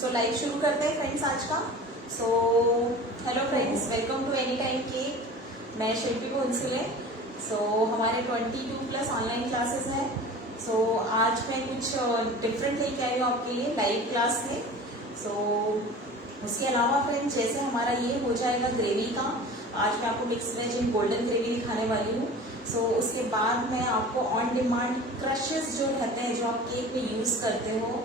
सो live शुरू करते हैं फ्रेंड्स आज का। So hello friends, welcome to anytime cake. मैं शिल्पी भोंसले। सो हमारे 22+ ऑनलाइन क्लासेस हैं। सो आज मैं कुछ डिफरेंट लेके आई हूँ आपके लिए लाइव क्लास में। सो उसके अलावा फ्रेंड्स, जैसे हमारा ये हो जाएगा ग्रेवी का, आज मैं आपको mix ways in golden gravy दिखाने वाली हूँ। सो उसके बाद मैं आपको ऑन डिमांड क्रशेस जो रहते हैं, जो आप केक में यूज करते हो,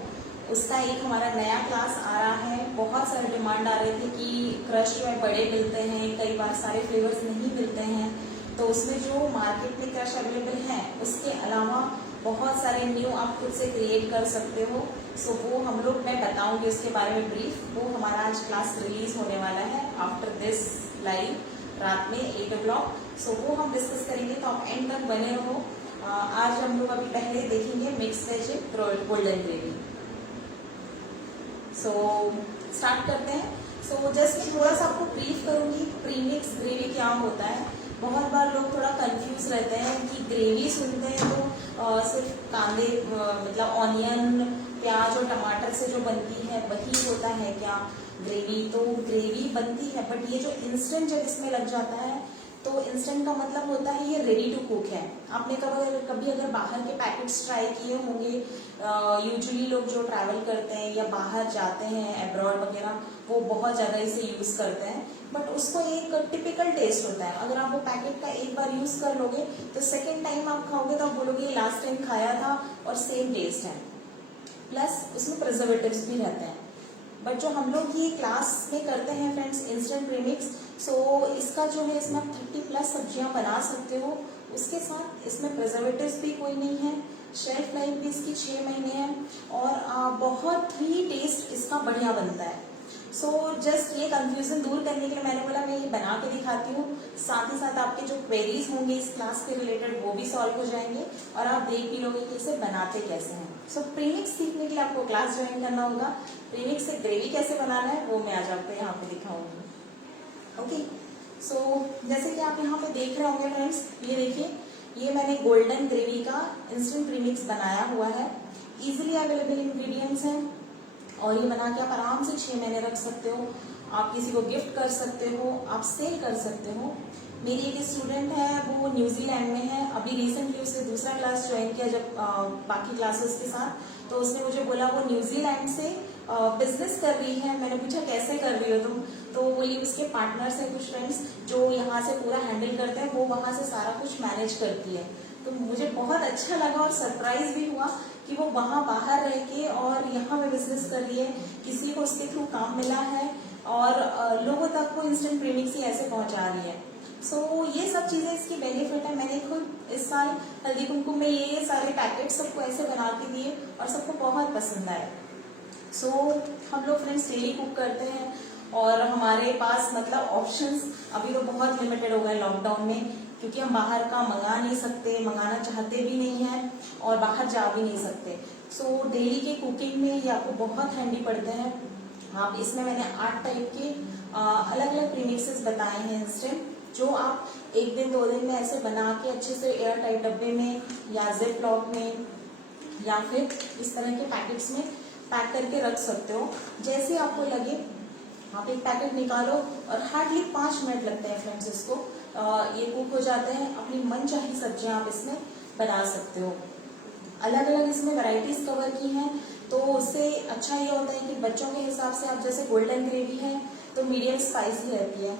उसका एक हमारा नया क्लास आ रहा है। बहुत सारे डिमांड आ रहे थे कि क्रश जो है बड़े मिलते हैं, कई बार सारे फ्लेवर्स नहीं मिलते हैं, तो उसमें जो मार्केट में क्रश अवेलेबल है उसके अलावा बहुत सारे न्यू आप खुद से क्रिएट कर सकते हो। सो वो हम लोग, मैं बताऊंगी उसके बारे में ब्रीफ। वो हमारा आज क्लास रिलीज होने वाला है आफ्टर दिस लाइव, रात में 8 o'clock। सो वो हम डिस्कस करेंगे, तो आप एंड तक बने रहो। आज हम लोग अभी पहले देखेंगे mix veg golden gravy. So start करते हैं। सो जस्ट मैं थोड़ा सा आपको ब्रीफ करूंगी प्रीमिक्स ग्रेवी क्या होता है। बहुत बार लोग थोड़ा कंफ्यूज रहते हैं कि ग्रेवी सुनते हैं तो सिर्फ कांदे मतलब ऑनियन, प्याज और टमाटर से जो बनती है वही होता है क्या ग्रेवी? तो ग्रेवी बनती है, बट ये जो इंस्टेंट जब इसमें लग जाता है तो इंस्टेंट का मतलब होता है ये रेडी टू कुक है। आपने कभी अगर बाहर के पैकेट्स ट्राई किए होंगे, यूजुअली लोग जो ट्रैवल करते हैं या बाहर जाते हैं अब्रॉड वगैरह, वो बहुत ज्यादा इसे यूज करते हैं, बट उसको एक टिपिकल टेस्ट होता है। अगर आप वो पैकेट का एक बार यूज कर लोगे तो सेकेंड टाइम आप खाओगे तो आप बोलोगे लास्ट टाइम खाया था और सेम टेस्ट है। प्लस उसमें प्रिजर्वेटिव्स भी रहते हैं। बट जो हम लोग ये क्लास में करते हैं फ्रेंड्स, इंस्टेंट प्रीमिक्स, सो इसका जो है, इसमें आप 30+ सब्जियां बना सकते हो। उसके साथ इसमें प्रिजर्वेटिव्स भी कोई नहीं है, शेल्फ लाइफ भी इसकी 6 महीने है, और बहुत ही टेस्ट इसका बढ़िया बनता है। सो जस्ट ये कंफ्यूजन दूर करने के लिए मैंने बोला मैं ये बना के दिखाती हूँ। साथ ही साथ आपके जो क्वेरीज होंगे इस क्लास के रिलेटेड वो भी सॉल्व हो जाएंगे, और आप देख भी लोगे कि इसे बनाते कैसे हैं। सो प्रीमिक्स सीखने के लिए आपको क्लास ज्वाइन करना होगा। प्रीमिक्स से ग्रेवी कैसे बनाना है वो मैं आज आपको यहाँ पे दिखाऊंगी। ओके, सो जैसे कि आप यहाँ पे देख रहे होंगे फ्रेंड्स, ये देखिए, ये मैंने गोल्डन ग्रेवी का इंस्टेंट प्रीमिक्स बनाया हुआ है। इजिली अवेलेबल इंग्रेडिएंट्स हैं, और ये बना के आप आराम से 6 महीने रख सकते हो। आप किसी को गिफ्ट कर सकते हो, आप सेल कर सकते हो। मेरी एक स्टूडेंट है, वो न्यूजीलैंड में है। अभी रिसेंटली उसने दूसरा क्लास ज्वाइन किया जब बाकी क्लासेस के साथ, तो उसने मुझे बोला वो न्यूजीलैंड से बिजनेस कर रही है। मैंने पूछा कैसे कर रही हो तुम? तो बोली उसके पार्टनर्स हैं कुछ फ्रेंड्स जो यहाँ से पूरा हैंडल करते हैं, वो वहां से सारा कुछ मैनेज करती है। तो मुझे बहुत अच्छा लगा और सरप्राइज भी हुआ कि वो वहां बाहर रह के और यहाँ पे बिजनेस कर रही है। किसी को उसके थ्रू काम मिला है और लोगों तक वो इंस्टेंट प्रीमिक्स ही ऐसे पहुंचा रही है। सो ये सब चीजें इसकी बेनिफिट है। मैंने खुद इस साल हल्दी कुमकुम में ये सारे पैकेट सबको ऐसे बना के दिए और सबको बहुत पसंद आए। सो हम लोग फ्रेंड्स डेली कुक करते हैं, और हमारे पास मतलब ऑप्शंस अभी तो बहुत लिमिटेड हो गए लॉकडाउन में, क्योंकि हम बाहर का मंगा नहीं सकते, मंगाना चाहते भी नहीं है और बाहर जा भी नहीं सकते। सो डेली के कुकिंग में ये आपको बहुत हैंडी पड़ते हैं। आप इसमें मैंने 8 टाइप के अलग अलग प्रीमिक्सेस बताए हैं इंस्टेंट, जो आप 1 दिन 2 दिन में ऐसे बना के अच्छे से एयर टाइट डब्बे में या जिप लॉक में या फिर इस तरह के पैकेट्स में पैक करके रख सकते हो। जैसे आपको लगे आप एक पैकेट निकालो, और हार्डली 5 मिनट लगते हैं फ्रेंड्स इसको, ये कुक हो जाते हैं। अपनी मनचाही सब्जियां आप इसमें बना सकते हो। अलग अलग इसमें वैरायटीज कवर की हैं, तो उससे अच्छा ये होता है कि बच्चों के हिसाब से, आप जैसे गोल्डन ग्रेवी है तो मीडियम स्पाइसी रहती है।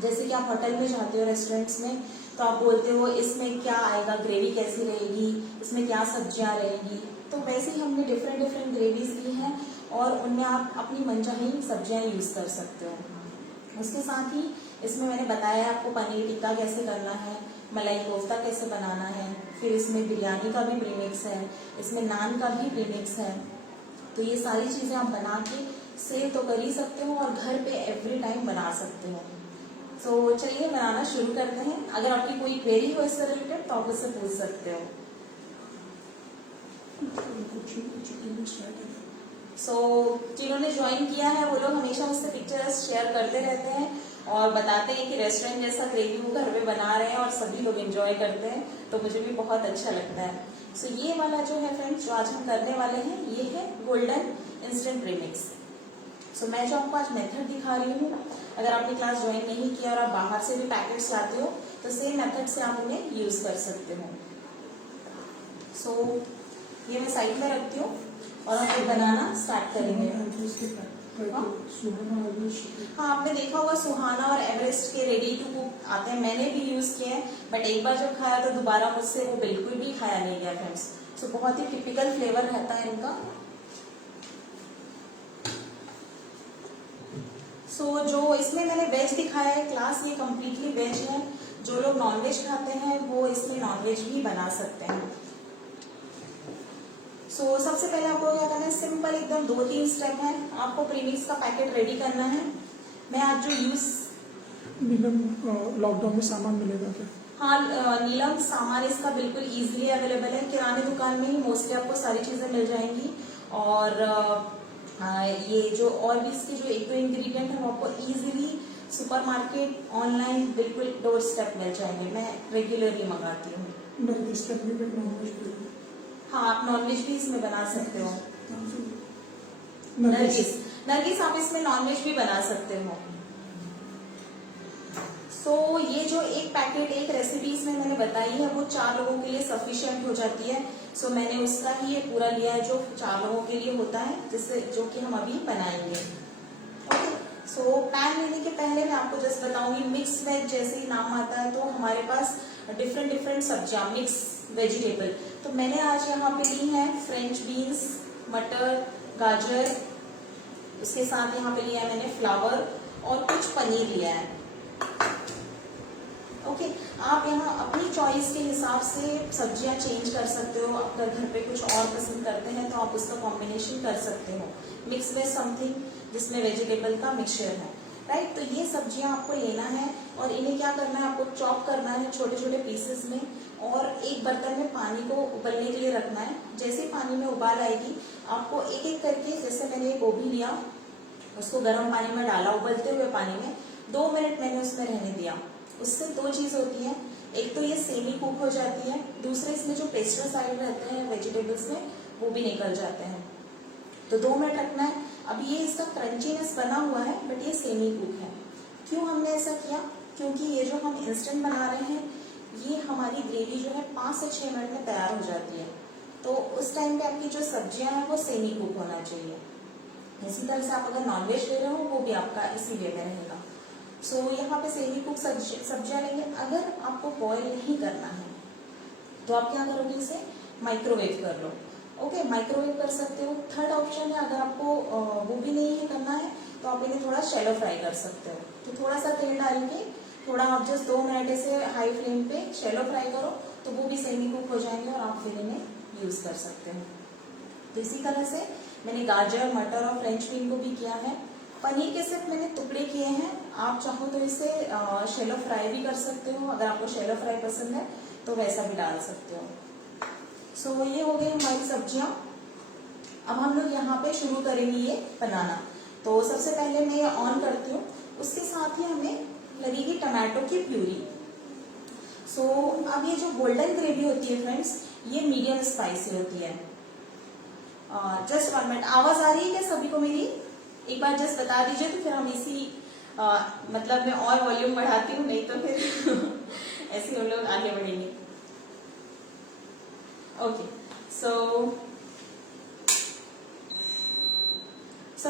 जैसे कि आप होटल में जाते हो, रेस्टोरेंट्स में, तो आप बोलते हो इसमें क्या आएगा, ग्रेवी कैसी रहेगी, इसमें क्या सब्जियां रहेगी, तो वैसे ही हमने डिफरेंट ग्रेवीज दी हैं, और उनमें आप अपनी मनचाही सब्जियां यूज कर सकते हो। उसके साथ ही इसमें मैंने बताया आपको पनीर टिक्का कैसे करना है, मलाई कोफ्ता कैसे बनाना है, फिर इसमें बिरयानी का भी प्रीमिक्स है, इसमें नान का भी प्रीमिक्स है। तो ये सारी चीजें आप बना के सेल तो कर ही सकते हो और घर पे एवरी टाइम बना सकते हो। सो चलिए बनाना शुरू करते हैं। अगर आपकी कोई क्वेरी हो इससे रिलेटेड तो आप उससे पूछ सकते हो। सो जिन्होंने ज्वाइन किया है वो लोग हमेशा मुझसे पिक्चर्स शेयर करते रहते हैं और बताते हैं कि रेस्टोरेंट जैसा ग्रेवी वो घर में बना रहे हैं और सभी लोग एंजॉय करते हैं, तो मुझे भी बहुत अच्छा लगता है। सो ये वाला जो है फ्रेंड्स, जो आज हम करने वाले हैं, ये है गोल्डन इंस्टेंट प्रीमिक्स। सो मैं जो आपको आज मेथड दिखा रही हूँ, अगर आपने क्लास ज्वाइन नहीं किया और आप बाहर से भी पैकेट्स लाते हो तो सेम मेथड से आप उन्हें यूज कर सकते हो। सो ये मैं साइड में रखती हूँ और हम ये बनाना स्टार्ट करेंगे। हाँ, आपने देखा होगा सुहाना और एवरेस्ट के रेडी टू कुक आते हैं, मैंने भी यूज किए हैं, बट एक बार जब खाया तो दोबारा मुझसे वो बिल्कुल भी खाया नहीं गया फ्रेंड्स। सो बहुत ही टिपिकल फ्लेवर रहता है इनका। सो जो इसमें मैंने वेज दिखाया है क्लास, ये कम्प्लीटली वेज है। जो लोग नॉनवेज खाते हैं वो इसमें नॉनवेज भी बना सकते हैं। सो सबसे पहले आपको क्या करना है, सिंपल एकदम 2-3 स्टेप है। आपको प्रीमिक्स का पैकेट रेडी करना है। मैं आज जो यूज लॉकडाउन में सामान मिलेगा क्या? हाँ, नीलम सामान इसका बिल्कुल इजीली अवेलेबल है। किराने दुकान में ही मोस्टली आपको सारी चीजें मिल जाएंगी। और ये जो और भी इसके जो 1-2 इंग्रेडिएंट है वो आपको इजीली सुपरमार्केट, ऑनलाइन बिल्कुल डोर स्टेप मिल जाएंगे। मैं रेगुलरली मंगाती हूँ। हाँ, आप नॉनवेज भी इसमें बना सकते हो। नरगिस आप इसमें नॉनवेज भी बना सकते हो। सो ये जो एक पैकेट एक रेसिपी इसमें मैंने बताई है वो 4 लोगों के लिए सफिशिएंट हो जाती है। सो मैंने उसका ही ये पूरा लिया है जो 4 लोगों के लिए होता है, जिससे जो कि हम अभी बनाएंगे। ओके, सो पैन लेने के पहले मैं आपको जस्ट बताऊंगी, मिक्स वेज जैसे ही नाम आता है तो हमारे पास डिफरेंट सब्जियां, मिक्स वेजिटेबल। तो मैंने आज यहाँ पे ली है फ्रेंच बीन्स, मटर, गाजर, उसके साथ यहाँ पे लिया है मैंने फ्लावर और कुछ पनीर लिया है। ओके, आप यहाँ अपनी चॉइस के हिसाब से सब्जियां चेंज कर सकते हो। अगर घर पे कुछ और पसंद करते हैं तो आप उसका कॉम्बिनेशन कर सकते हो। मिक्स वेज समथिंग जिसमें वेजिटेबल का मिक्सचर है, राइट। तो ये सब्जियां आपको लेना है और इन्हें क्या करना है, आपको चॉप करना है छोटे छोटे पीसेस में और एक बर्तन में पानी को उबलने के लिए रखना है। जैसे पानी में उबाल आएगी आपको एक एक करके, जैसे मैंने गोभी लिया उसको गर्म पानी में डाला, उबलते हुए पानी में 2 मिनट मैंने उसमें रहने दिया। उससे 2 चीज होती है, एक तो ये सेमी कुक हो जाती है, दूसरे इसमें जो पेस्टिसाइड रहते हैं वेजिटेबल्स में वो भी निकल जाते हैं। तो 2 मिनट रखना है। अब ये इसका क्रंचीनेस बना हुआ है बट ये सेमी कुक है। क्यों हमने ऐसा किया, क्योंकि ये जो हम इंस्टेंट बना रहे हैं ये हमारी ग्रेवी जो है 5 से 6 मिनट में तैयार हो जाती है। तो उस टाइम पे आपकी जो सब्जियां हैं वो सेमी कुक होना चाहिए। इसी तरह से आप अगर नॉनवेज ले रहे हो वो भी आपका इसी वे में रहेगा। सो यहाँ पे सेमी कुक सब्जियां लेंगे। अगर आपको बॉयल नहीं करना है तो आप क्या करोगे, इसे माइक्रोवेव कर लो। ओके, माइक्रोवेव कर सकते हो। थर्ड ऑप्शन है, अगर आपको वो भी नहीं है करना है तो आप इन्हें थोड़ा शैलो फ्राई कर सकते हो। तो थोड़ा सा तेल डाल के थोड़ा आप जस्ट 2 मिनट से हाई फ्लेम पे शैलो फ्राई करो तो वो भी सेमी कुक हो जाएंगे और आप फिर इन्हें यूज कर सकते हो। तो इसी तरह से मैंने गाजर, मटर और फ्रेंच बीन को भी किया है। पनीर के सिर्फ मैंने टुकड़े किए हैं। आप चाहो तो इसे शैलो फ्राई भी कर सकते हो, अगर आपको शैलो फ्राई पसंद है तो वैसा भी डाल सकते हो। सो ये हो गई हमारी सब्जियां। अब हम लोग यहाँ पे शुरू करेंगे ये बनाना। तो सबसे पहले मैं ये ऑन करती हूँ, उसके साथ ही हमें लगेगी टमाटो की प्यूरी। सो अब ये जो गोल्डन ग्रेवी होती है फ्रेंड्स, ये मीडियम स्पाइसी होती है। जस्ट 1 मिनट, आवाज आ रही है क्या सभी को मेरी? एक बार जस्ट बता दीजिए तो फिर हम इसी मतलब मैं और वॉल्यूम बढ़ाती हूँ, नहीं तो फिर ऐसे हम लोग आगे बढ़ेंगे। ओके, सो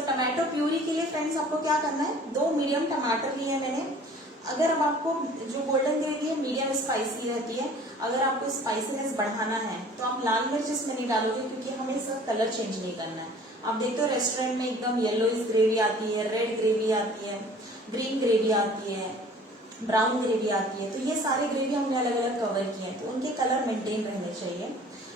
टमाटो प्यूरी के लिए फ्रेंड्स आपको क्या करना है, 2 मीडियम टमाटर लिए हैं मैंने। अगर अब आपको जो गोल्डन ग्रेवी है मीडियम स्पाइसी रहती है, अगर आपको स्पाइसीनेस बढ़ाना है तो आप लाल मिर्च इसमें नहीं डालोगे क्योंकि हमें इसका कलर चेंज नहीं करना है। आप देखते हो रेस्टोरेंट में एकदम येलोइश ग्रेवी आती है, रेड ग्रेवी आती है, ग्रीन ग्रेवी आती है, ब्राउन ग्रेवी आती है। तो ये सारे ग्रेवी हमने अलग अलग कवर किए हैं तो उनके कलर मेंटेन रहने चाहिए।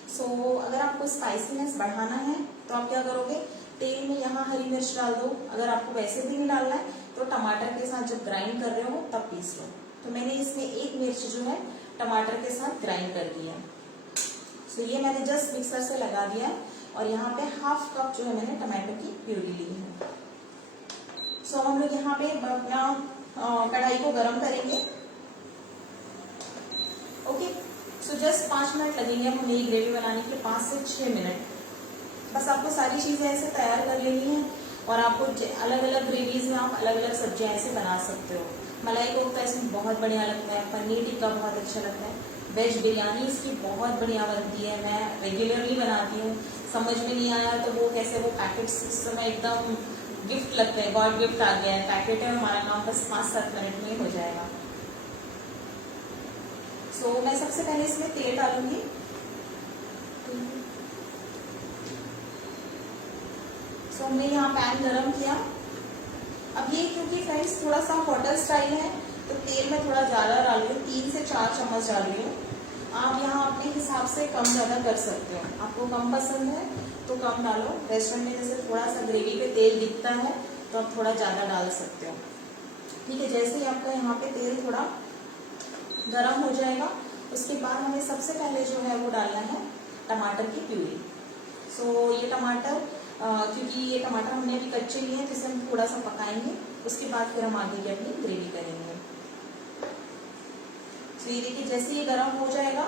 सो अगर आपको स्पाइसीनेस बढ़ाना है तो आप क्या करोगे, तेल में यहाँ हरी मिर्च डाल दो। अगर आपको वैसे भी नहीं डालना है तो टमाटर के साथ जब ग्राइंड कर रहे हो तब पीस लो। तो मैंने इसमें 1 मिर्च जो है टमाटर के साथ ग्राइंड कर दी है। सो ये मैंने जस्ट मिक्सर से लगा दिया है और यहाँ पे 1/2 कप जो है मैंने टमाटो की प्यूरी ली है। सो हम लोग यहाँ पे अपना कढ़ाई को गरम करेंगे। ओके, सो जस्ट 5 मिनट लगेंगे हमें ये ग्रेवी बनाने के, 5 से 6 मिनट। बस आपको सारी चीजें ऐसे तैयार कर लेनी है। और आपको अलग अलग ग्रेवीज में आप अलग अलग सब्जियां ऐसे बना सकते हो। मलाई कोफ्ता इसमें बहुत बढ़िया लगता है, पनीर टिक्का बहुत अच्छा लगता है, वेज बिरयानी इसकी बहुत बढ़िया बनती है, मैं रेगुलरली बनाती हूँ। समझ में नहीं आया तो वो कैसे वो पैकेट्स इस समय एकदम गिफ्ट लगते हैं, गॉड गिफ्ट आ गया है, पैकेट है, हमारा काम बस 5-7 मिनट में ही हो जाएगा। सो मैं सबसे पहले इसमें तेल डालूंगी। सो हमने यहाँ पैन गरम किया। अब ये क्योंकि फ्रेंड्स थोड़ा सा होटल स्टाइल है तो तेल में थोड़ा ज़्यादा डाल रही हूँ, 3 से 4 चम्मच डाल रही हूँ। आप यहाँ अपने हिसाब से कम ज़्यादा कर सकते हो, आपको कम पसंद है तो कम डालो। रेस्टोरेंट में जैसे थोड़ा सा ग्रेवी पे तेल दिखता है तो आप थोड़ा ज़्यादा डाल सकते हो। ठीक है, जैसे ही आपका यहाँ पे तेल थोड़ा गरम हो जाएगा उसके बाद हमें सबसे पहले जो है वो डालना है टमाटर की प्यूरी। सो ये टमाटर क्योंकि ये टमाटर हमने अभी कच्चे लिए हैं तो इसे हम थोड़ा सा पकाएंगे, उसके बाद फिर हम आगे की अपनी ग्रेवी करेंगे। तो ये देखिए जैसे ये गरम हो जाएगा,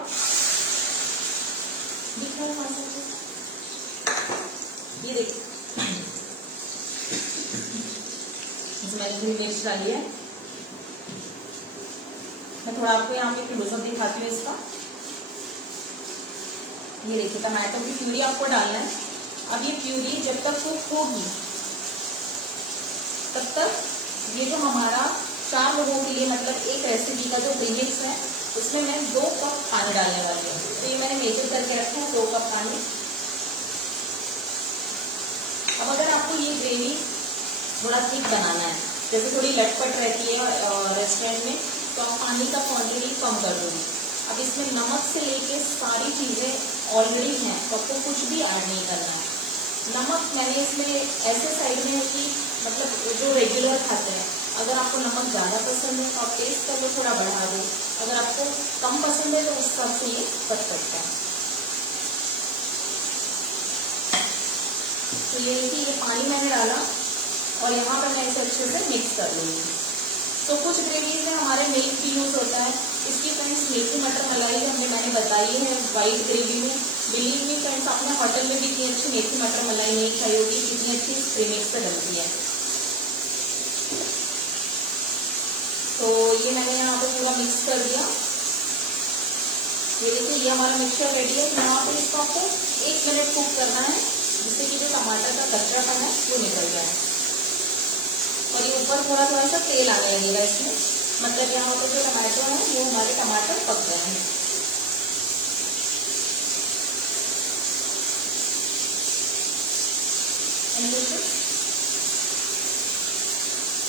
दिख रहा है ये देखिए मैंने हरी मिर्च डाली है। मैं थोड़ा आपको यहाँ पे क्लोजअप दिखाती हूँ इसका। ये देखिए टमाटर की प्यूरी आपको डालना है। अब ये प्यूरी जब तक कुक होगी तब तक ये जो हमारा 4 लोगों के लिए मतलब एक रेसिपी का जो प्रीमिक्स है उसमें मैं 2 कप पानी डालने वाली हूँ। तो ये मैंने मेजर करके रखा है 2 कप पानी। अब अगर आपको ये ग्रेवी थोड़ा थिक बनाना है, जैसे थोड़ी लटपट रहती है रेस्टोरेंट में, तो आप पानी का क्वांटिटी कम कर दोगे। अब इसमें नमक से लेके सारी चीज़ें ऑलरेडी हैं तो आपको कुछ भी ऐड नहीं करना है। नमक मैंने इसमें ऐसे साइड में है कि मतलब जो रेगुलर खाते हैं, अगर आपको नमक ज़्यादा पसंद है तो आप टेस्ट कर लो, थोड़ा बढ़ा दो, अगर आपको कम पसंद है तो उस हिसाब से ये परफेक्ट है। तो ये पानी मैंने डाला और यहाँ पर मैं इसे अच्छे से मिक्स कर लूँगी। तो कुछ ग्रेवीज में हमारे मिल्क भी यूज़ होता है। इसकी फ्रेंड्स मेथी मटर मलाई मैंने बताई है वाइट ग्रेवी में। बिलीव मी फ्रेंड्स, आपने होटल में भी इतनी अच्छी मेथी मटर मलाई नहीं खाई होगी, कितनी अच्छी प्रीमिक्स से बनती है। तो ये मैंने यहाँ पे पूरा मिक्स कर दिया। ये देखिए ये हमारा मिक्सचर रेडी है। यहाँ पे इसको आपको 1 मिनट कुक करना है जिससे कि जो टमाटर का कच्चापन है वो निकल जाए और ये ऊपर थोड़ा थोड़ा सा तेल आने लगेगा इसमें, मतलब यहाँ पर जो टमाटर है वो हमारे टमाटर पक गए हैं।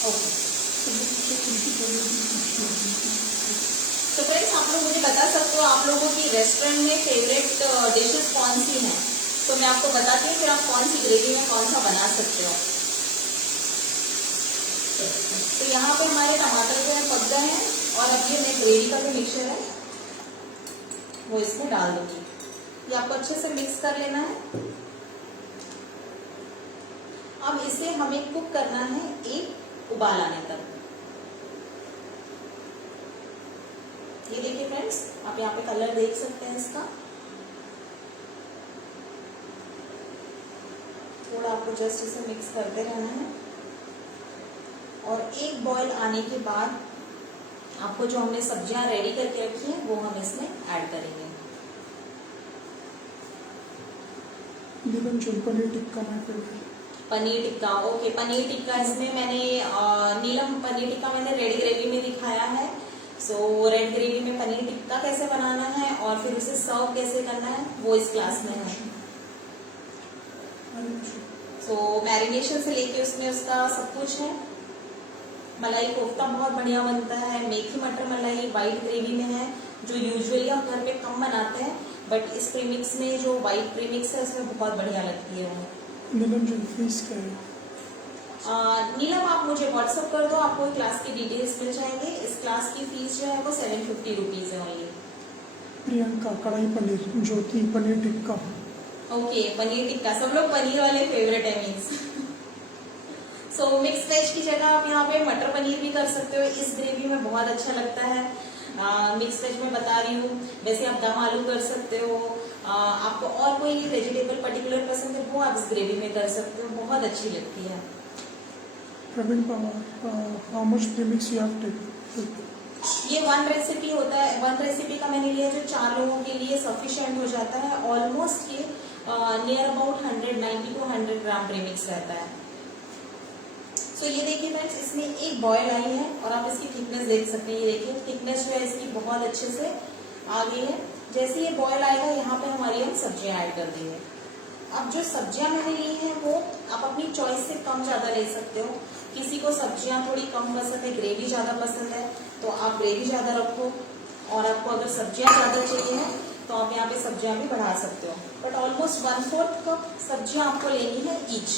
ओके, तो फ्रेंड्स आप लोग मुझे बता सकते हो आप लोगों की रेस्टोरेंट में फेवरेट डिशेस कौन सी हैं, तो मैं आपको बताती हूँ फिर आप कौन सी ग्रेवी में कौन सा बना सकते हो। तो यहाँ पे हमारे टमाटर जो है पक गए हैं और अब ये मैं ग्रेवी का जो मिक्सचर है वो इसमें डाल दूंगी। ये आपको अच्छे से मिक्स कर लेना है। अब इसे हमें कुक करना है एक उबाल आने तक। ये देखिए फ्रेंड्स, आप यहाँ पे कलर देख सकते हैं इसका। थोड़ा आपको जस्ट इसे मिक्स करते रहना है और एक बॉईल आने के बाद आपको जो हमने सब्जियां रेडी करके रखी हैं वो हम इसमें ऐड करेंगे। पनीर टिक्का मैं पनीर टिक्का, ओके पनीर टिक्का इसमें मैंने नीलम पनीर टिक्का मैंने रेड ग्रेवी में दिखाया है। सो रेड ग्रेवी में पनीर टिक्का कैसे बनाना है और फिर उसे सर्व कैसे करना है वो इस क्लास में है। सो मैरिनेशन से लेके उसमें उसका सब कुछ है। मलाई कोफ्ता बहुत बढ़िया बनता है। मेथी मटर मलाई वाइट ग्रेवी में है जो यूजुअली हम घर पे कम बनाते हैं, बट इस प्रीमिक्स में जो वाइट प्रीमिक्स है उसमें बहुत बढ़िया लगती है वो। नीलम जो फीस क्या है? नीलम आप मुझे व्हाट्सअप कर दो, आपको क्लास की डिटेल्स मिल जाएंगे। इस क्लास की फीस जो है वो 750 रुपीज है ओनली। प्रियंका कढ़ाई पनीर, ज्योति पनीर टिक्का। ओके पनीर टिक्का, सब लोग पनीर वाले फेवरेट है मीन्स। सो मिक्स वेज की जगह आप यहाँ पे मटर पनीर भी कर सकते हो, इस ग्रेवी में बहुत अच्छा लगता है। मिक्स वेज में बता रही हूँ, वैसे आप दम आलू कर सकते हो। आपको और कोई वेजिटेबल पर्टिकुलर पसंद है वो आप इस ग्रेवी में कर सकते हो, बहुत अच्छी लगती है। Praveen Pawar, how much premix you have taken? ये वन रेसिपी होता है, वन रेसिपी का मैंने लिया जो 4 लोगों के लिए सफिशिएंट हो जाता है। ऑलमोस्ट ये near about 190 to 100 gram premix रहता है। सो ये देखिए फ्रेंड्स, इसमें एक बॉयल आई है और आप इसकी थिकनेस देख सकते हैं। ये देखिए थिकनेस जो है इसकी बहुत अच्छे से आ गई है। जैसे ये बॉयल आएगा यहाँ पे हमारी हम सब्जियां ऐड कर देंगे। अब जो सब्जियां मैंने ली हैं वो आप अपनी चॉइस से कम ज्यादा ले सकते हो। किसी को सब्जियां थोड़ी कम पसंद है, ग्रेवी ज्यादा पसंद है, तो आप ग्रेवी ज्यादा रखो। और आपको अगर सब्जियां ज्यादा चाहिए है तो आप यहाँ पे सब्जियां भी बढ़ा सकते हो। बट ऑलमोस्ट 1/4 कप सब्जियां आपको लेनी है ईच।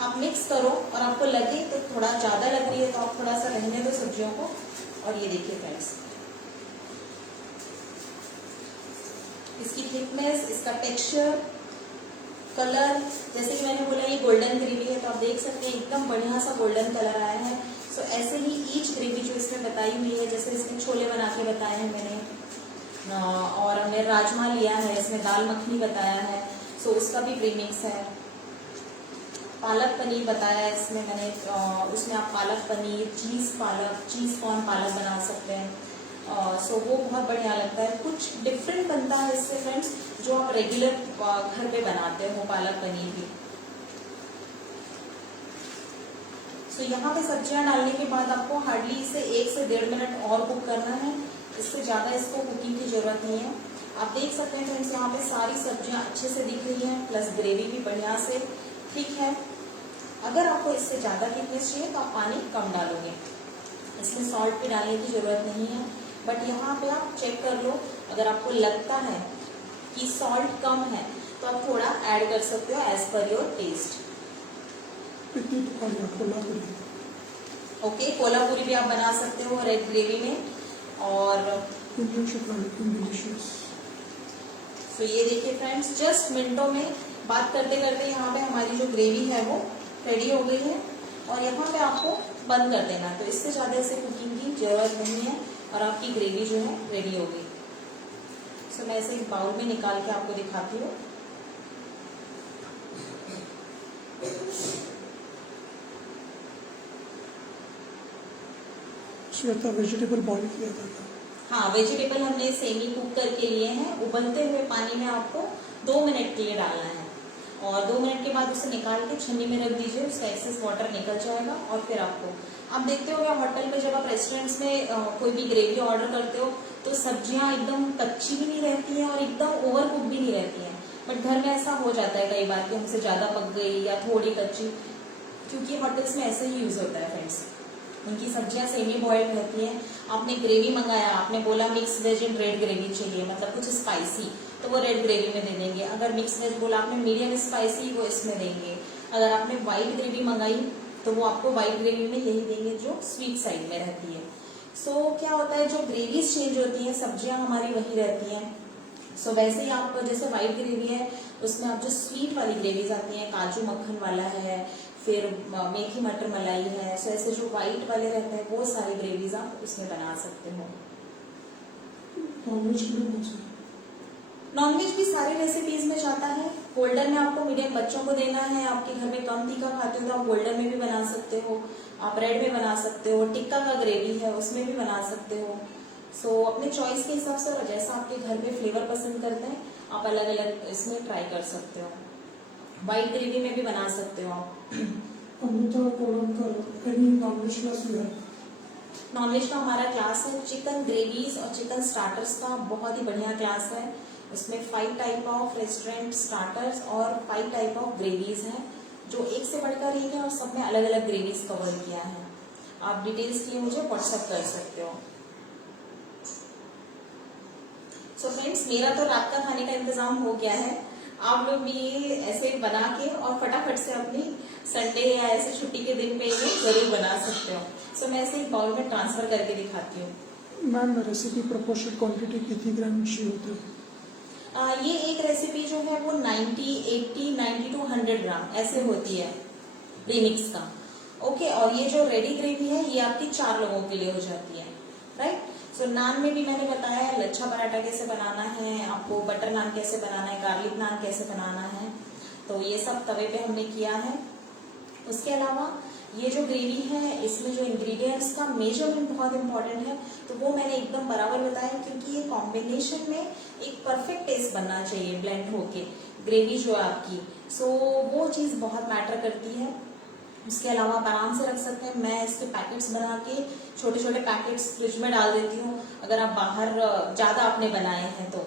आप मिक्स करो और आपको लगे तो थोड़ा ज्यादा लग रही है तो आप थोड़ा सा रहने दो सब्जियों को। और ये देखिए फ्रेंड्स, इसकी थिकनेस, इसका टेक्सचर, कलर, जैसे कि मैंने बोला ये गोल्डन ग्रेवी है तो आप देख सकते हैं एकदम बढ़िया सा गोल्डन कलर आया है। सो ऐसे ही ईच ग्रेवी जो इसमें बताई हुई है, जैसे इसमें छोले बना के बताए हैं मैंने, और हमने राजमा लिया है, इसमें दाल मखनी बताया है, सो उसका भी प्रीमिक्स है। पालक पनीर बताया है इसमें मैंने, उसमें आप पालक पनीर, चीज कॉर्न पालक बना सकते हैं। सो वो बहुत बढ़िया लगता है। कुछ डिफरेंट बनता है इससे फ्रेंड्स, जो आप रेगुलर घर पे बनाते हो पालक पनीर भी। सो यहाँ पे सब्जियां डालने के बाद आपको हार्डली इसे 1 से 1.5 मिनट और कुक करना है। इससे ज्यादा इसको कुकिंग की जरूरत नहीं है। आप देख सकते हैं फ्रेंड्स, यहाँ पे सारी सब्जियां अच्छे से दिख रही हैं, प्लस ग्रेवी भी बढ़िया से ठीक है। अगर आपको इससे ज्यादा थिकनेस चाहिए तो आप पानी कम डालोगे। इसमें सॉल्ट भी डालने की जरूरत नहीं है। बट यहाँ पे आप चेक कर लो, अगर आपको लगता है कि सॉल्ट कम है तो आप थोड़ा ऐड कर सकते हो as per your test. Okay, Kolhapuri भी आप बना सकते हो रेड ग्रेवी में। और तो ये देखिए फ्रेंड्स, जस्ट मिनटों में बात करते करते यहाँ पे हमारी जो ग्रेवी है वो रेडी हो गई है। और यहाँ पे आपको बंद कर देना, तो इससे ज्यादा इसे कुकिंग की जरूरत नहीं है और आपकी ग्रेवी जो है रेडी हो गई। सो मैं इसे बाउल में निकाल के आपको दिखाती हूँ। श्वेता वेजिटेबल बॉईल किया था। हाँ, वेजिटेबल हमने सेमी कुक करके लिए हैं। उबलते हुए पानी में आपको 2 मिनट के लिए डालना है और 2 मिनट के बाद उसे निकाल के छन्नी में रख दीजिए, उसका एक्सेस वाटर निकल जाएगा। और फिर आप देखते हो होटल में जब आप रेस्टोरेंट्स में कोई भी ग्रेवी ऑर्डर करते हो तो सब्जियां एकदम कच्ची भी नहीं रहती हैं और एकदम ओवर कुक भी नहीं रहती हैं। बट घर में ऐसा हो जाता है कई बार कि हमसे ज्यादा पक गई या थोड़ी कच्ची, क्योंकि होटल्स में ऐसे ही यूज होता है फ्रेंड्स। उनकी सब्जियां सेमी बॉइल्ड रहती हैं। आपने ग्रेवी मंगाया, आपने बोला mix veg and red gravy चाहिए, मतलब कुछ स्पाइसी, तो वो रेड ग्रेवी में दे देंगे। अगर मिक्स वेज बोला आपने मीडियम स्पाइसी, वो इसमें देंगे। अगर आपने व्हाइट ग्रेवी मंगाई तो वो आपको व्हाइट ग्रेवी में यही देंगे जो स्वीट साइड में रहती है। सो क्या होता है, जो ग्रेवीज चेंज होती हैं, सब्जियां हमारी वही रहती हैं। सो वैसे ही आप जैसे व्हाइट ग्रेवी है उसमें आप जो स्वीट वाली ग्रेवीज आती हैं, काजू मक्खन वाला है, फिर मेथी मटर मलाई है, सो ऐसे जो व्हाइट वाले रहते हैं वो सारी ग्रेवीज आप उसमें बना सकते हो। नॉनवेज भी सारी रेसिपीज में जाता है। गोल्डन में आपको मीडियम बच्चों को देना है, आपके घर में कम तीखा खाते हो तो आप गोल्डन में भी बना सकते हो, आप रेड में बना सकते हो, टिक्का का ग्रेवी है उसमें भी बना सकते हो। सो अपने चॉइस के हिसाब से और जैसा आपके घर में फ्लेवर पसंद करते हैं आप अलग अलग इसमें ट्राई कर सकते हो। व्हाइट ग्रेवी में भी बना सकते हो आप। नॉनवेज का हमारा क्लास है चिकन ग्रेवीज और चिकन स्टार्टर्स का, बहुत ही बढ़िया क्लास है। इसमें 5 टाइप ऑफ रेस्टोरेंट स्टार्टर्स और 5 टाइप ऑफ ग्रेवीज हैं, जो एक से बढ़कर एक है और सब में अलग अलग ग्रेवीज कवर किया है। आप डिटेल्स के लिए मुझे व्हाट्सएप कर सकते हो। सो फ्रेंड्स, मेरा तो रात का खाने का इंतजाम हो गया है। आप लोग भी ऐसे बना के और फटाफट से अपनी संडे या ऐसे छुट्टी के दिन पे ये जरूर बना सकते हो। सो मैं ऐसे एक बाउल में ट्रांसफर करके दिखाती हूँ। मैम रेसिपी प्रोपोर्शन क्वांटिटी कितनी ग्राम चाहिए होती है? ये एक रेसिपी जो है वो 90, 80, 90 to 100 ग्राम ऐसे होती है प्रीमिक्स का। ओके, और ये जो रेडी ग्रेवी है ये आपकी 4 लोगों के लिए हो जाती है, राइट। सो नान में भी मैंने बताया है लच्छा पराठा कैसे बनाना है, आपको बटर नान कैसे बनाना है, गार्लिक नान कैसे बनाना है। तो ये सब तवे पे हमने किया है। उसके अलावा ये जो ग्रेवी है इसमें जो इंग्रेडिएंट्स का मेजरमेंट बहुत इंपॉर्टेंट है, तो वो मैंने एकदम बराबर बताया, क्योंकि ये कॉम्बिनेशन में एक परफेक्ट टेस्ट बनना चाहिए ब्लेंड होके ग्रेवी जो है आपकी। सो वो चीज़ बहुत मैटर करती है। उसके अलावा आप आराम से रख सकते हैं। मैं इसके पैकेट्स बना के छोटे छोटे पैकेट्स फ्रिज में डाल देती हूँ, अगर आप बाहर ज़्यादा आपने बनाए हैं तो,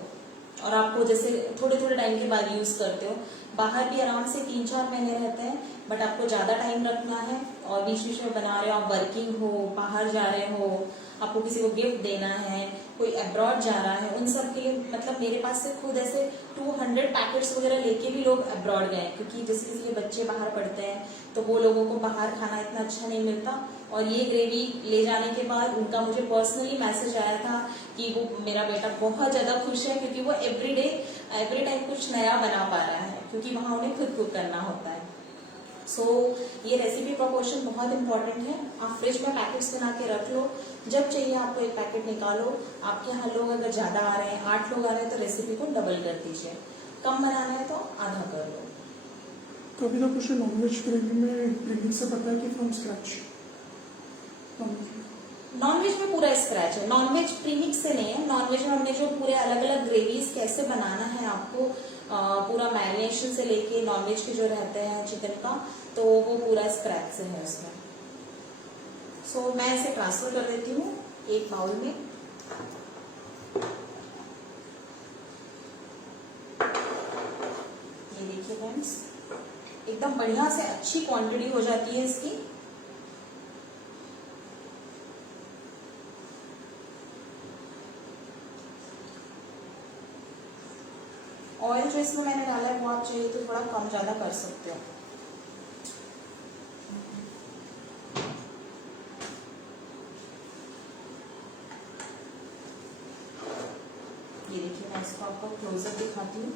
और आपको जैसे थोड़े थोड़े टाइम के बाद यूज़ करते हो। बाहर भी आराम से 3-4 महीने रहते हैं, बट आपको ज़्यादा टाइम रखना है और बीच बीच में बना रहे हो, आप वर्किंग हो, बाहर जा रहे हो, आपको किसी को गिफ्ट देना है, कोई अब्रॉड जा रहा है, उन सब के लिए मतलब मेरे पास से खुद ऐसे 200 पैकेट्स वगैरह लेके भी लोग अब्रॉड गए, क्योंकि जैसे किसी के बच्चे बाहर पढ़ते हैं तो वो लोगों को बाहर खाना इतना अच्छा नहीं मिलता। और ये ग्रेवी ले जाने के बाद उनका मुझे पर्सनली मैसेज आया था कि वो मेरा बेटा बहुत ज़्यादा खुश है, क्योंकि वो एवरी टाइम कुछ नया बना पा रहा है, क्योंकि वहाँ उन्हें खुद कुक करना होता है। सो ये रेसिपी प्रपोर्शन बहुत इंपॉर्टेंट है। आप फ्रिज में पैकेट्स बना के रख लो, जब चाहिए आपको एक पैकेट निकालो। आपके यहाँ लोग अगर ज़्यादा आ रहे हैं, 8 लोग आ रहे हैं, तो रेसिपी को डबल कर दीजिए। कम बनाना है तो आधा कर लो। कभी तो कुछ नॉनवेज ग्रेवी में प्रीमिक्स से पता है कि फ्रॉम स्क्रैच नॉनवेज में पूरा स्क्रैच है, नॉनवेज प्रीमिक्स से नहीं है। नॉनवेज में हमने जो पूरे अलग अलग ग्रेवीज कैसे बनाना है आपको, पूरा मैरिनेशन से लेके नॉनवेज के जो रहते हैं चिकन का, तो वो पूरा स्क्रैच से है उसमें। सो मैं इसे ट्रांसफर कर देती हूँ एक बाउल में। ये देखिए फ्रेंड्स, एकदम बढ़िया से अच्छी क्वांटिटी हो जाती है इसकी। ऑयल जो इसमें मैंने डाला है वो आप चाहिए तो थोड़ा कम ज़्यादा कर सकते हो। ये देखिए, मैं इसको आपको क्लोजअप दिखाती हूँ।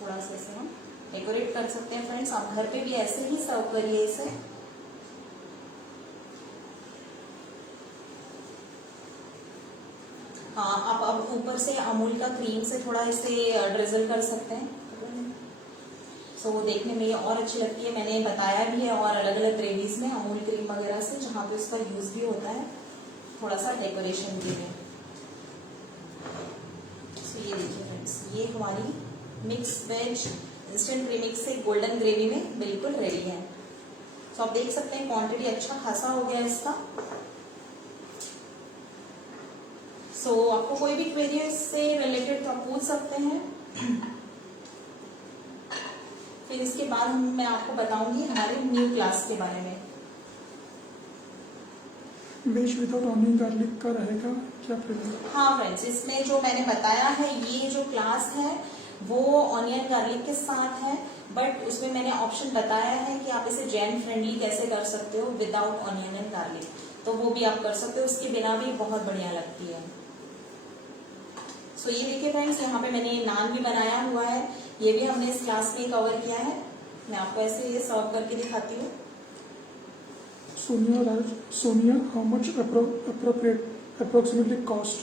थोड़ा सा इसे हम डेकोरेट कर सकते हैं फ्रेंड्स। आप घर पे भी ऐसे ही सर्व करिए इसे। हाँ, आप अब ऊपर से अमूल का क्रीम से थोड़ा इसे ड्रिजल कर सकते हैं। सो वो देखने में ये और अच्छी लगती है। मैंने बताया भी है और अलग अलग ग्रेवीज में अमूल क्रीम वगैरह से, जहाँ पे उसका यूज भी होता है थोड़ा सा डेकोरेशन के लिए। सो ये देखिए फ्रेंड्स, ये हमारी मिक्स वेज इंस्टेंट प्रीमिक्स से गोल्डन ग्रेवी में बिल्कुल रेडी है। सो आप देख सकते हैं क्वांटिटी अच्छा खासा हो गया इसका। सो आपको कोई भी क्वेरी इससे रिलेटेड तो आप पूछ सकते हैं। फिर इसके बाद मैं आपको बताऊंगी हमारे न्यू क्लास के बारे में। वेज विदाउट ऑनियन गार्लिक का रहेगा क्या फिर? हाँ फ्रेंड्स, इसमें जो मैंने बताया है, ये जो क्लास है वो ऑनियन गार्लिक के साथ है, बट उसमें मैंने ऑप्शन बताया है कि आप इसे जैन फ्रेंडली कैसे कर सकते हो विदाउट ऑनियन एंड गार्लिक, तो वो भी आप कर सकते हो। उसके बिना भी बहुत बढ़िया लगती है। सो ये देखिए फ्रेंड्स, यहाँ पे मैंने नान भी बनाया हुआ है, ये भी हमने इस क्लास में कवर किया है। मैं आपको ऐसे ये सर्व करके दिखाती हूँ। Sonia, how much approximately cost?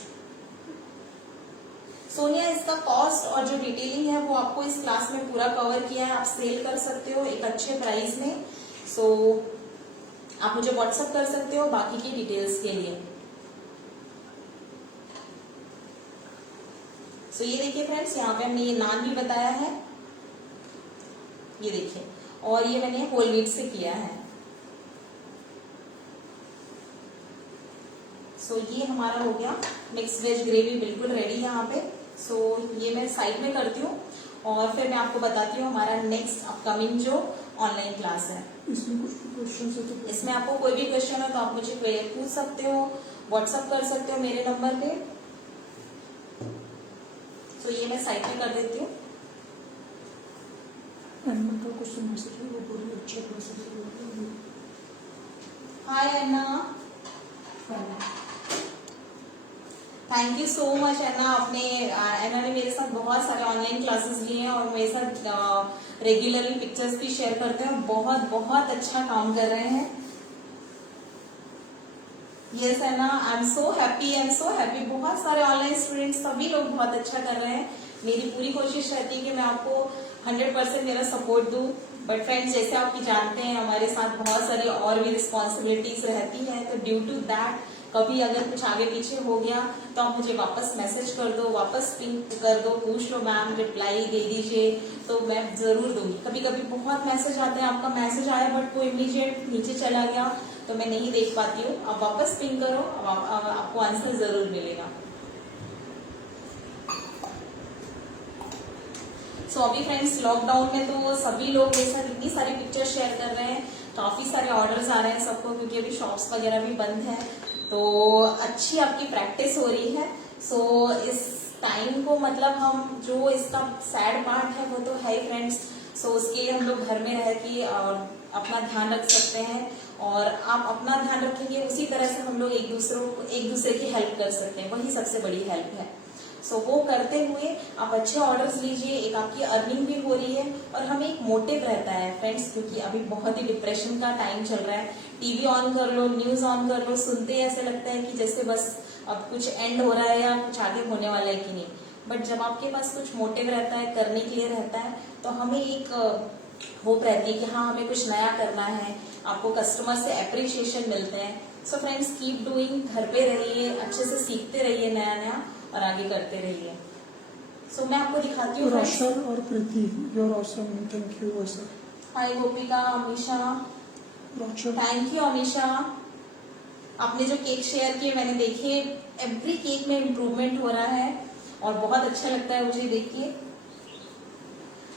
Sonia, इसका कॉस्ट और जो डिटेलिंग है वो आपको इस क्लास में पूरा कवर किया है। आप सेल कर सकते हो एक अच्छे प्राइस में। सो आप मुझे व्हाट्सएप कर सकते हो बाकी की डिटेल्स के लिए। सो ये देखिए फ्रेंड्स, यहाँ पे हमने ये नान भी बताया है, ये देखिए, और ये मैंने होल व्हीट से किया है। सो ये हमारा हो गया मिक्स वेज ग्रेवी, बिल्कुल रेडी है यहाँ पे। सो ये मैं साइड में करती हूँ और फिर मैं आपको बताती हूँ हमारा नेक्स्ट अपकमिंग जो ऑनलाइन क्लास है। इसमें कुछ क्वेश्चन है तो इसमें आपको कोई भी क्वेश्चन है तो आप मुझे पूछ सकते हो, व्हाट्सएप कर सकते हो मेरे नंबर पे। तो ये मैं साइड में कर देती हूँ। अन्ना का क्वेश्चन मैसेज है, वो पूरी अच्छा मैसेज है। हाय अन्ना, थैंक यू सो मच अन्ना। अन्ना ने मेरे साथ बहुत सारे ऑनलाइन क्लासेस लिए हैं और मेरे साथ रेगुलरली पिक्चर्स भी शेयर करते हैं। बहुत बहुत अच्छा काम कर रहे हैं। यस है ना, आई एम सो हैप्पी। बहुत सारे ऑनलाइन स्टूडेंट्स सभी लोग बहुत अच्छा कर रहे हैं। मेरी पूरी कोशिश रहती है कि मैं आपको 100% मेरा सपोर्ट दूं, बट फ्रेंड्स जैसे आपकी जानते हैं हमारे साथ बहुत सारी और भी रिस्पॉन्सिबिलिटीज रहती है, तो ड्यू टू दैट कभी अगर कुछ आगे पीछे हो गया तो आप मुझे वापस मैसेज कर दो, वापस पिंक कर दो, पूछ लो मैम, रिप्लाई दे दीजिए, तो मैं जरूर दूंगी। कभी कभी बहुत मैसेज आते हैं, आपका मैसेज आया बट वो इमीडिएट नीचे चला गया तो मैं नहीं देख पाती हूँ, आप वापस पिंक करो, आपको आंसर जरूर मिलेगा। सो अभी फ्रेंड्स लॉकडाउन में तो सभी लोग मेरे साथ इतनी सारी पिक्चर शेयर कर रहे हैं, काफी सारे ऑर्डर्स आ रहे हैं सबको, क्योंकि अभी शॉप्स वगैरह भी बंद है, तो अच्छी आपकी प्रैक्टिस हो रही है। सो इस टाइम को मतलब हम जो इसका सैड पार्ट है वो तो है ही फ्रेंड्स, सो उसके लिए हम लोग घर में रह के अपना ध्यान रख सकते हैं, और आप अपना ध्यान रखेंगे उसी तरह से हम लोग एक दूसरे की हेल्प कर सकते हैं, वही सबसे बड़ी हेल्प है। सो वो करते हुए आप अच्छे ऑर्डर्स लीजिए, एक आपकी अर्निंग भी हो रही है और हमें एक मोटिव रहता है फ्रेंड्स, क्योंकि अभी बहुत ही डिप्रेशन का टाइम चल रहा है। टीवी ऑन कर लो, न्यूज ऑन कर लो, सुनते ही ऐसे लगता है कि जैसे बस अब कुछ एंड हो रहा है या कुछ आगे होने वाला है कि नहीं, बट जब आपके पास कुछ मोटिव रहता है, करने के लिए रहता है, तो हमें एक होप रहती है कि हाँ हमें कुछ नया करना है, आपको कस्टमर से अप्रिशिएशन मिलते हैं। सो फ्रेंड्स कीप डूइंग, घर पे रहिए, अच्छे से सीखते रहिए नया नया और आगे करते रहिए। सो मैं आपको दिखाती हूँ रोशन और Preeti, you are awesome, thank you sir. Hi Gopika, Amisha, Roshan, thank you Amisha. आपने जो केक शेयर किए मैंने देखे, एवरी केक में इम्प्रूवमेंट हो रहा है और बहुत अच्छा लगता है मुझे देख के।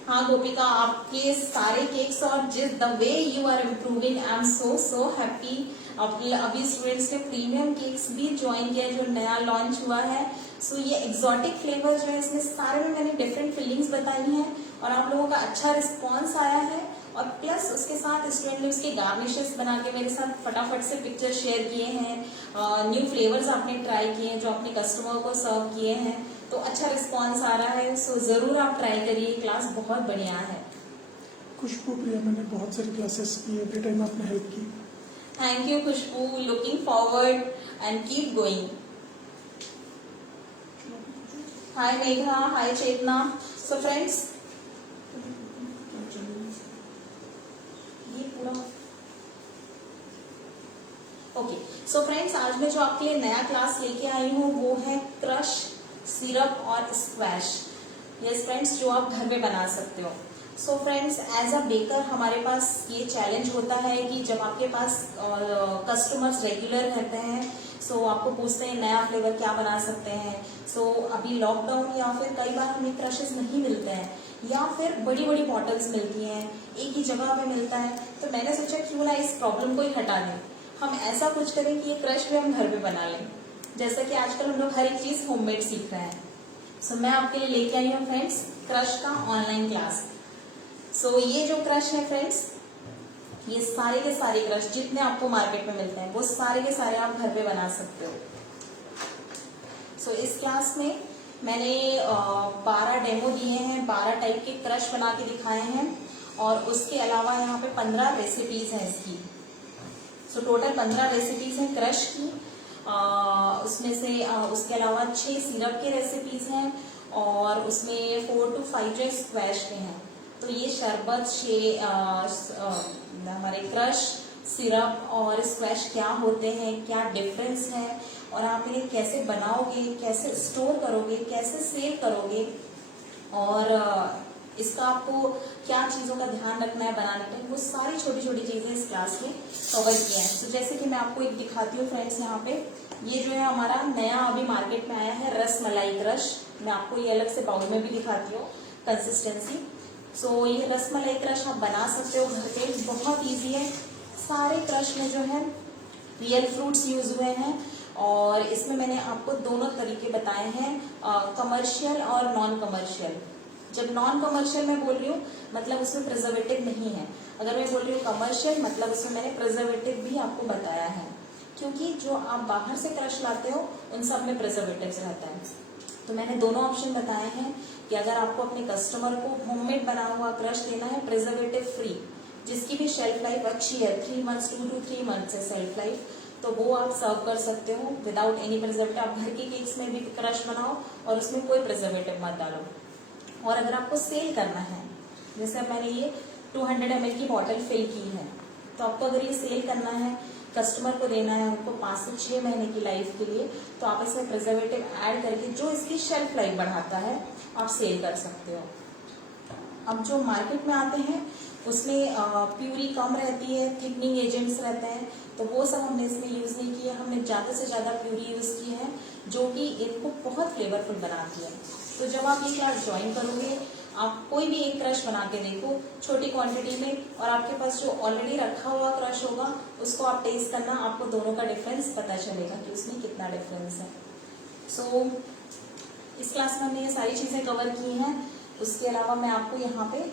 हाँ गोपिका, आपके सारे केक्स और जिस the way you are improving, I am so happy. अभी स्टूडेंट्स ने प्रीमियम केक्स भी ज्वाइन किया जो नया लॉन्च हुआ है। सो ये एक्सोटिक फ्लेवर जो है इसमें सारे में मैंने डिफरेंट फिलिंग्स बताई हैं और आप लोगों का अच्छा रिस्पॉन्स आया है, और प्लस उसके साथ स्टूडेंट ने उसके गार्निशेस बना के मेरे साथ फटाफट से पिक्चर शेयर किए हैं, न्यू फ्लेवर्स आपने ट्राई किए हैं जो अपने कस्टमर को सर्व किए हैं, तो अच्छा रिस्पॉन्स आ रहा है। सो जरूर आप ट्राई करिए, क्लास बहुत बढ़िया है। खुशबू प्रिया, मैंने बहुत सारी क्लासेस की, एवरी टाइम आपने हेल्प की। Thank you Khushboo, looking forward and keep going. Hi Megha, hi Chetna. So friends ये पूरा ओके। सो फ्रेंड्स आज मैं जो आपके लिए नया क्लास लेके आई हूँ वो है क्रश, सिरप और स्क्वैश। यस फ्रेंड्स, जो आप घर में बना सकते हो। So friends as a baker हमारे पास ये चैलेंज होता है कि जब आपके पास कस्टमर्स रेगुलर रहते हैं, सो आपको पूछते हैं नया फ्लेवर क्या बना सकते हैं। सो अभी लॉकडाउन या फिर कई बार हमें क्रशेस नहीं मिलते हैं या फिर बड़ी बड़ी बॉटल्स मिलती हैं, एक ही जगह पे मिलता है, तो मैंने सोचा क्यों ना इस प्रॉब्लम को ही हटा दें, हम ऐसा कुछ करें कि ये क्रश भी हम घर पे बना लें, जैसा कि आजकल हम लोग हर एक चीज होममेड सीख रहे हैं। सो मैं आपके लिए लेके आई हूँ फ्रेंड्स क्रश का ऑनलाइन क्लास। सो ये जो क्रश है फ्रेंड्स, ये सारे के सारे क्रश जितने आपको मार्केट में मिलते हैं वो सारे के सारे आप घर पे बना सकते हो। सो इस क्लास में मैंने 12 डेमो दिए हैं, 12 टाइप के क्रश बना के दिखाए हैं, और उसके अलावा यहाँ पे 15 रेसिपीज हैं इसकी। सो टोटल 15 रेसिपीज हैं क्रश की, उसमें से उसके अलावा 6 सिरप के रेसिपीज हैं और उसमें 4 to 5 जो स्क्वैश के हैं। तो ये शरबत, हमारे क्रश, सिरप और स्क्वैश क्या होते हैं, क्या डिफरेंस है, और आप इन्हें कैसे बनाओगे, कैसे स्टोर करोगे, कैसे सेव करोगे, और इसका आपको क्या चीजों का ध्यान रखना है बनाने में, वो सारी छोटी छोटी चीजें इस क्लास में कवर किया है। तो जैसे कि मैं आपको एक दिखाती हूँ फ्रेंड्स, यहाँ पे ये जो है हमारा नया अभी मार्केट में आया है रस मलाई क्रश। मैं आपको ये अलग से बाउल में भी दिखाती हूँ कंसिस्टेंसी। सो ये रस मलाई क्रश आप बना सकते हो घर पे, बहुत ईजी है। सारे क्रश में जो है रियल फ्रूट्स यूज हुए हैं, और इसमें मैंने आपको दोनों तरीके बताए हैं, कमर्शियल और नॉन कमर्शियल। जब नॉन कमर्शियल मैं बोल रही हूँ मतलब उसमें प्रिजर्वेटिव नहीं है, अगर मैं बोल रही हूँ कमर्शियल मतलब उसमें मैंने प्रिजर्वेटिव भी आपको बताया है, क्योंकि जो आप बाहर से क्रश लाते हो उन सब में प्रिजर्वेटिव रहता है। तो मैंने दोनों ऑप्शन बताए हैं कि अगर आपको अपने कस्टमर को होममेड बना हुआ क्रश देना है प्रिजर्वेटिव फ्री, जिसकी भी शेल्फ लाइफ अच्छी है, 3 months 2 to 3 months है शेल्फ लाइफ, तो वो आप सर्व कर सकते हो विदाउट एनी प्रिजर्वेटिव। आप घर के केक्स में भी क्रश बनाओ और उसमें कोई प्रिजर्वेटिव मत डालो। और अगर आपको सेल करना है, जैसे मैंने ये 200 ml की बॉटल फिल की है, तो आपको अगर ये सेल करना है, कस्टमर को देना है आपको 5 से 6 महीने की लाइफ के लिए, तो आप इसमें प्रिजर्वेटिव ऐड करके जो इसकी शेल्फ लाइफ बढ़ाता है आप सेल कर सकते हो। अब जो मार्केट में आते हैं उसमें प्यूरी कम रहती है, थिकनिंग एजेंट्स रहते हैं, तो वो सब हमने इसमें यूज नहीं किया। हमने ज्यादा से ज्यादा प्यूरी यूज की है जो कि इनको बहुत फ्लेवरफुल बनाती है। तो जब आप ये क्लास ज्वाइन करोगे, आप कोई भी एक क्रश बना के देखो छोटी क्वांटिटी में, और आपके पास जो ऑलरेडी रखा हुआ क्रश होगा उसको आप टेस्ट करना, आपको दोनों का डिफरेंस पता चलेगा कि उसमें कितना डिफरेंस है। सो इस क्लास में हमने ये सारी चीजें कवर की हैं। उसके अलावा मैं आपको यहाँ पे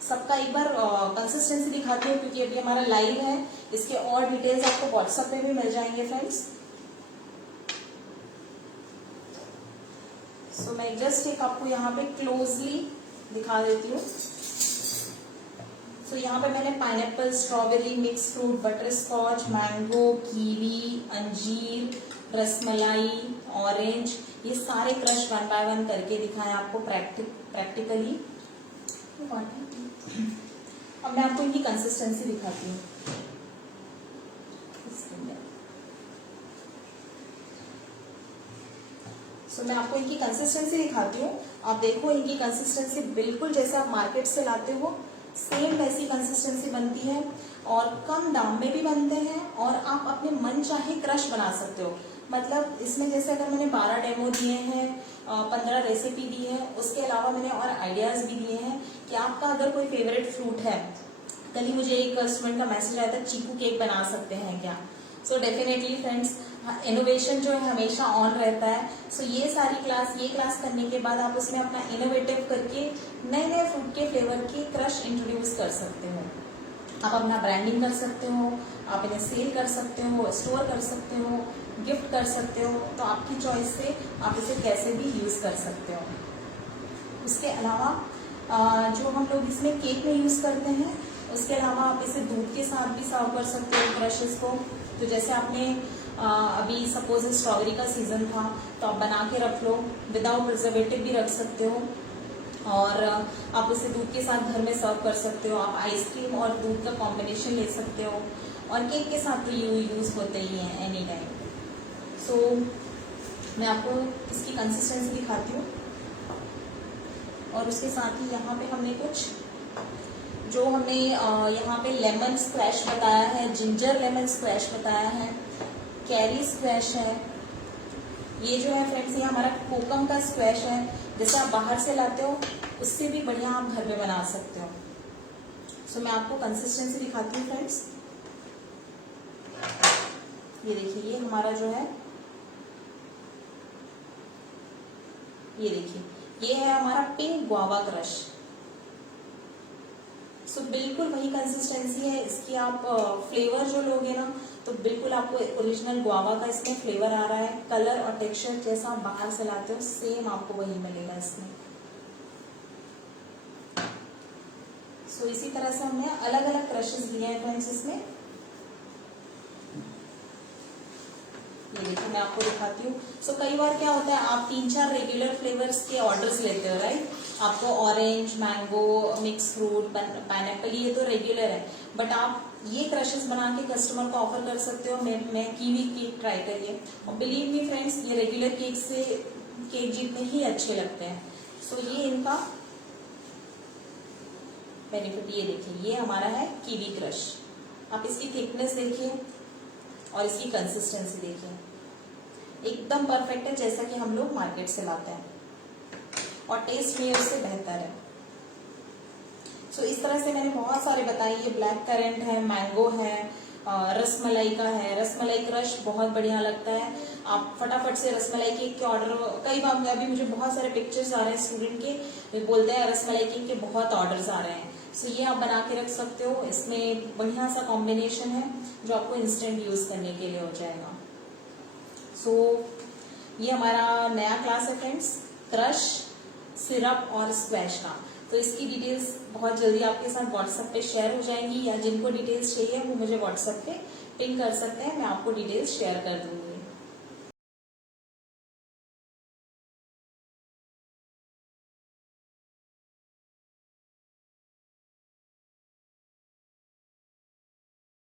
सबका एक बार कंसिस्टेंसी दिखाती हूँ, क्योंकि अभी हमारा लाइव है। इसके और डिटेल्स आपको व्हाट्सएप पे भी मिल जाएंगे फ्रेंड्स। सो मैं जस्ट एक आपको यहाँ पे क्लोजली दिखा देती हूँ। सो यहाँ पे मैंने pineapple, strawberry, mix fruit, butterscotch, mango, kiwi, अंजीर, रसमलाई, ऑरेंज, ये सारे क्रश 1 बाय 1 करके दिखाएं आपको प्रैक्टिकली। अब मैं आपको इनकी कंसिस्टेंसी दिखाती हूँ। सो मैं आपको इनकी कंसिस्टेंसी दिखाती हूँ। आप देखो इनकी कंसिस्टेंसी बिल्कुल जैसे आप मार्केट से लाते हो सेम वैसी कंसिस्टेंसी बनती है, और कम दाम में भी बनते हैं, और आप अपने मन चाहे क्रश बना सकते हो। मतलब इसमें जैसे अगर मैंने 12 डेमो दिए हैं, 15 रेसिपी दी है, उसके अलावा मैंने और आइडियाज भी दिए हैं कि आपका अगर कोई फेवरेट फ्रूट है, कल ही मुझे एक स्टूडेंट का मैसेज आया था, चीकू केक बना सकते हैं क्या। सो डेफिनेटली फ्रेंड्स, इनोवेशन जो है हमेशा ऑन रहता है। सो ये क्लास करने के बाद आप उसमें अपना इनोवेटिव करके नए नए फ्रूट के फ्लेवर के क्रश इंट्रोड्यूस कर सकते हो। आप अपना ब्रांडिंग कर सकते हो, आप इन्हें सेल कर सकते हो, स्टोर कर सकते हो, गिफ्ट कर सकते हो। तो आपकी चॉइस से आप इसे कैसे भी यूज कर सकते हो। उसके अलावा जो हम लोग इसमें केक में यूज करते हैं, उसके अलावा आप इसे दूध के साथ भी सर्व कर सकते हो क्रशेस को। तो जैसे आपने अभी सपोज स्ट्रॉबेरी का सीजन था, तो आप बना के रख लो, विदाउट प्रिजर्वेटिव भी रख सकते हो, और आप इसे दूध के साथ घर में सर्व कर सकते हो। आप आइसक्रीम और दूध का कॉम्बिनेशन ले सकते हो, और केक के साथ तो यूज होते ही हैं एनी टाइम। सो मैं आपको इसकी कंसिस्टेंसी दिखाती हूँ, और उसके साथ ही यहाँ पे हमने कुछ जो हमने यहाँ पे लेमन स्क्वैश बताया है, जिंजर लेमन स्क्वैश बताया है, कैरी स्क्वैश है। ये जो है फ्रेंड्स, ये हमारा कोकम का स्क्वैश है। जैसे आप बाहर से लाते हो उससे भी बढ़िया आप घर में बना सकते हो। सो मैं आपको कंसिस्टेंसी दिखाती हूँ फ्रेंड्स। ये देखिए, ये हमारा जो है, ये देखिए, ये है हमारा पिंक गुआवा क्रश। सो बिल्कुल वही कंसिस्टेंसी है इसकी। आप फ्लेवर जो लोगे ना, तो बिल्कुल आपको ओरिजिनल गुआवा का इसमें फ्लेवर आ रहा है। कलर और टेक्सचर जैसा आप बाहर से लाते हो सेम आपको वही मिलेगा इसमें। सो इसी तरह से हमने अलग अलग क्रशेस दिए हैं फ्रेंड्स इसमें। ये देखिए, मैं आपको दिखाती हूँ। सो कई बार क्या होता है, आप 3-4 रेगुलर फ्लेवर्स के ऑर्डर्स लेते हो, राइट। आपको orange, mango, mix fruit, pineapple, ये तो रेगुलर है, बट आप ये क्रशेस बना के कस्टमर को ऑफर कर सकते हो। मैं कीवी केक ट्राई करिए, और बिलीव मी फ्रेंड्स, ये रेगुलर केक जितने ही अच्छे लगते हैं। सो ये इनका बेनिफिट, ये देखिए, ये हमारा है कीवी क्रश। आप इसकी थिकनेस देखिए और इसकी कंसिस्टेंसी देखिए, एकदम परफेक्ट है जैसा कि हम लोग मार्केट से लाते हैं, और टेस्ट में उससे बेहतर है। सो इस तरह से मैंने बहुत सारे बताए। ये ब्लैक करेंट है, मैंगो है, रसमलाई का है। रसमलाई क्रश बहुत बढ़िया लगता है। आप फटाफट से रसमलाई केक के ऑर्डर, कई बार अभी मुझे बहुत सारे पिक्चर्स आ रहे हैं स्टूडेंट के, वे बोलते हैं रसमलाई केक के बहुत ऑर्डर्स आ रहे हैं। सो ये आप बना के रख सकते हो। इसमें बढ़िया सा कॉम्बिनेशन है जो आपको इंस्टेंट यूज करने के लिए हो जाएगा। सो ये हमारा नया क्लास है फ्रेंड्स, क्रश, सिरप और स्क्वैश का। तो इसकी डिटेल्स बहुत जल्दी आपके साथ व्हाट्सएप पे शेयर हो जाएंगी, या जिनको डिटेल्स चाहिए वो मुझे व्हाट्सएप पे पिंग कर सकते हैं, मैं आपको डिटेल्स शेयर कर दूंगी।